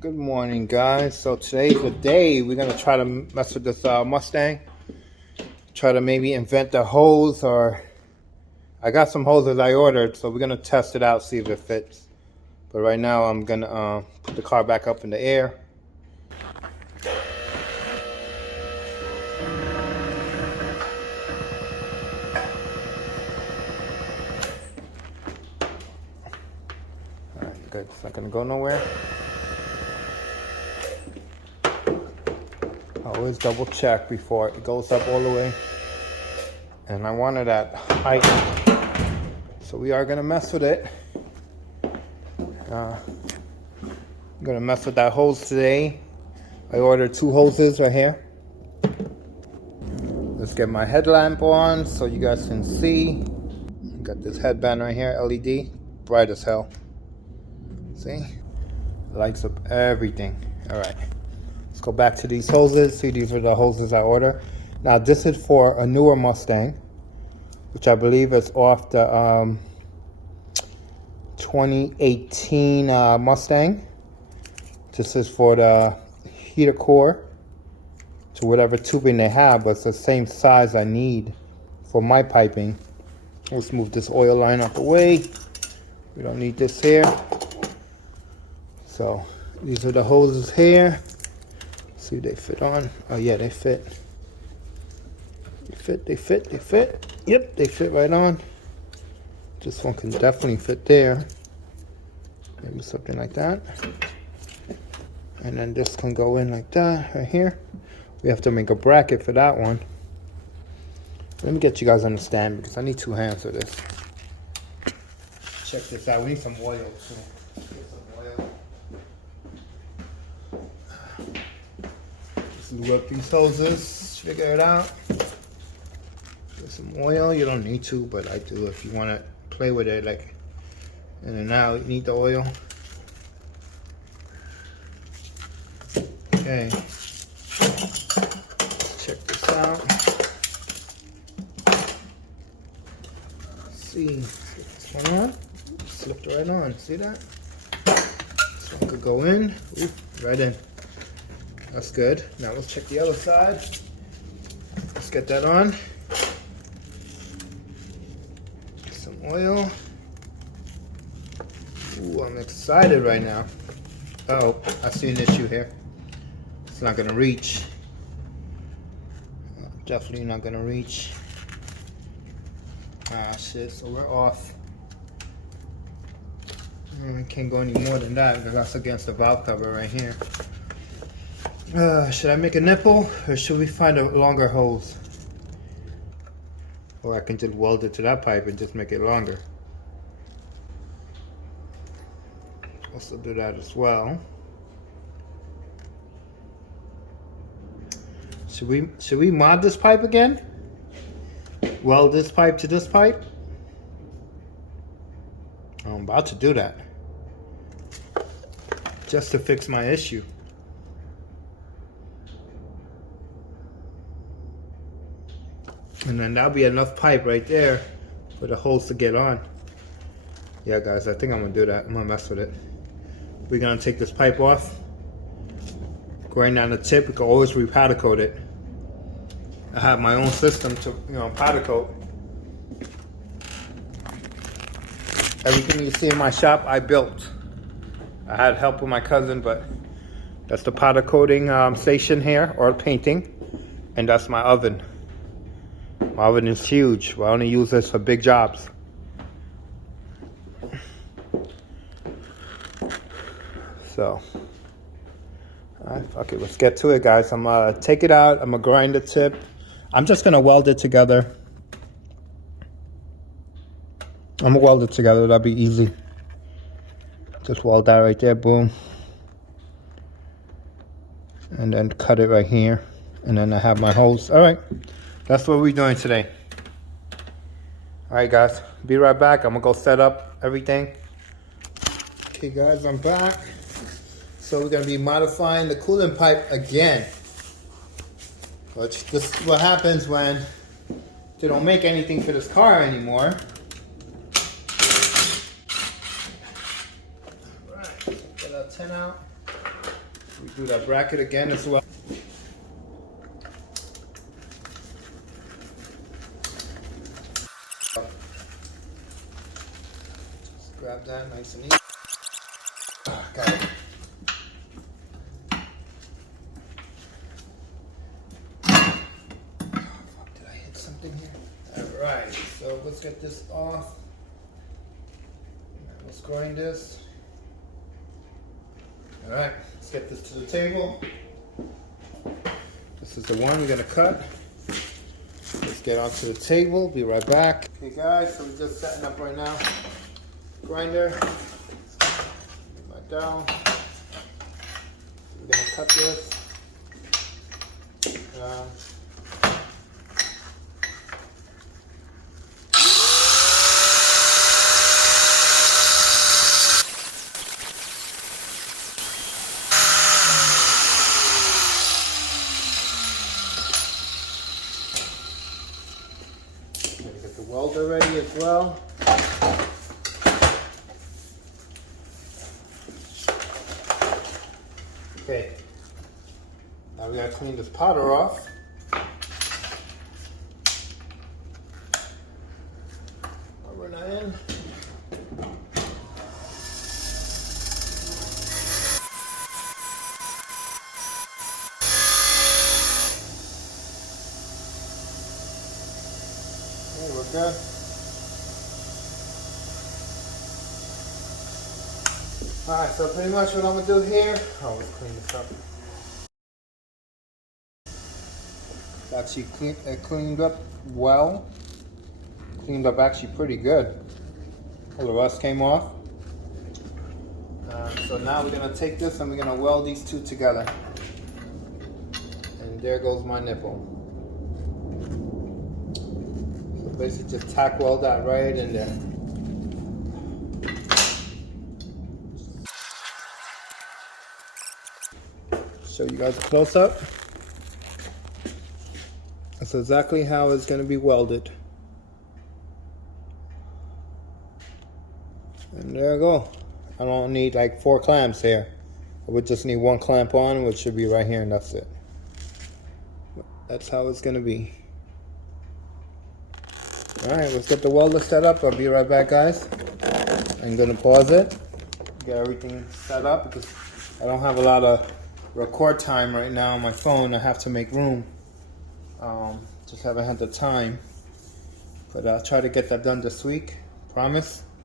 Good morning, guys. So today's the day we're gonna try to mess with this Mustang. Try to maybe invent a hose, or I got some hoses I ordered, so we're gonna test it out, see if it fits. But right now I'm gonna put the car back up in the air. All right, good. It's not gonna go nowhere. Always double check before it goes up all the way. And I wanted that height, so we are gonna mess with it. I'm gonna mess with that hose today. I ordered 2 hoses right here. Let's get my headlamp on so you guys can see. Got this headband right here, LED, bright as hell. See? Lights up everything. All right. Let's go back to these hoses. See, these are the hoses I ordered. Now, this is for a newer Mustang, which I believe is off the 2018 Mustang. This is for the heater core to whatever tubing they have, but it's the same size I need for my piping. Let's move this oil line out the way. We don't need this here. So these are the hoses here. See if they fit on. Oh yeah, they fit. They fit. Yep, they fit right on. This one can definitely fit there. Maybe something like that. And then this can go in like that, right here. We have to make a bracket for that one. Let me get you guys understand, because I need 2 hands for this. Check this out. We need some oil too. Get some oil. Just lube up these hoses. Figure it out. Get some oil. You don't need to, but I do if you want to play with it, like in and out. You need the oil. Okay. Check this out. See, this one on, slipped right on. See that? This one could go in. Ooh, right in. That's good. Now let's check the other side. Let's get that on. Some oil. Ooh, I'm excited right now. Oh, I see an issue here. It's not gonna reach. Definitely not gonna reach. Ah, shit, so we're off. We can't go any more than that because that's against the valve cover right here. Should I make a nipple, or should we find a longer hose? Or I can just weld it to that pipe and just make it longer. Also do that as well. Should we mod this pipe again? Weld this pipe to this pipe? I'm about to do that. Just to fix my issue. And then that'll be enough pipe right there for the hose to get on. Yeah, guys, I think I'm gonna do that. I'm gonna mess with it. We're gonna take this pipe off. Going down the tip, we can always re-powder coat it. I have my own system to, powder coat. Everything you see in my shop, I built. I had help with my cousin, but that's the powder coating station here, or painting, and that's my oven. My oven is huge. I only use this for big jobs. So, alright, fuck it. Let's get to it, guys. I'm gonna take it out. I'm gonna grind the tip. I'm just gonna weld it together. I'm gonna weld it together. That'll be easy. Just weld that right there. Boom. And then cut it right here. And then I have my hose. All right. That's what we're doing today. All right, guys. Be right back. I'm gonna go set up everything. Okay, guys. I'm back. So we're gonna be modifying the coolant pipe again. Which this is what happens when they don't make anything for this car anymore. Alright, get that 10 out. We do that bracket again as well. Just grab that nice and easy. Got it. Did I hit something here? Alright, so let's get this off. Let's grind this. Alright, let's get this to the table. This is the one we're going to cut. Let's get onto the table, be right back. Okay guys, so we're just setting up right now. Grinder. Right down. We're going to cut this. Get the welder ready as well. Okay, now we gotta clean this powder off. Rubber that in. Okay, we're good. Alright, so pretty much what I'm going to do here, let's clean this up. It's actually cleaned up well. Cleaned up actually pretty good. All the rust came off. So now we're going to take this and we're going to weld these two together. And there goes my nipple. So basically just tack weld that right in there. Show you guys a close-up. That's exactly how it's going to be welded. And there you go. I don't need like 4 clamps here. I would just need 1 clamp on, which should be right here, and that's it. That's how it's going to be. Alright, let's get the welder set up. I'll be right back, guys. I'm going to pause it. Get everything set up because I don't have a lot of record time right now on my phone. I have to make room. Just haven't had the time, but I'll try to get that done this week. Promise.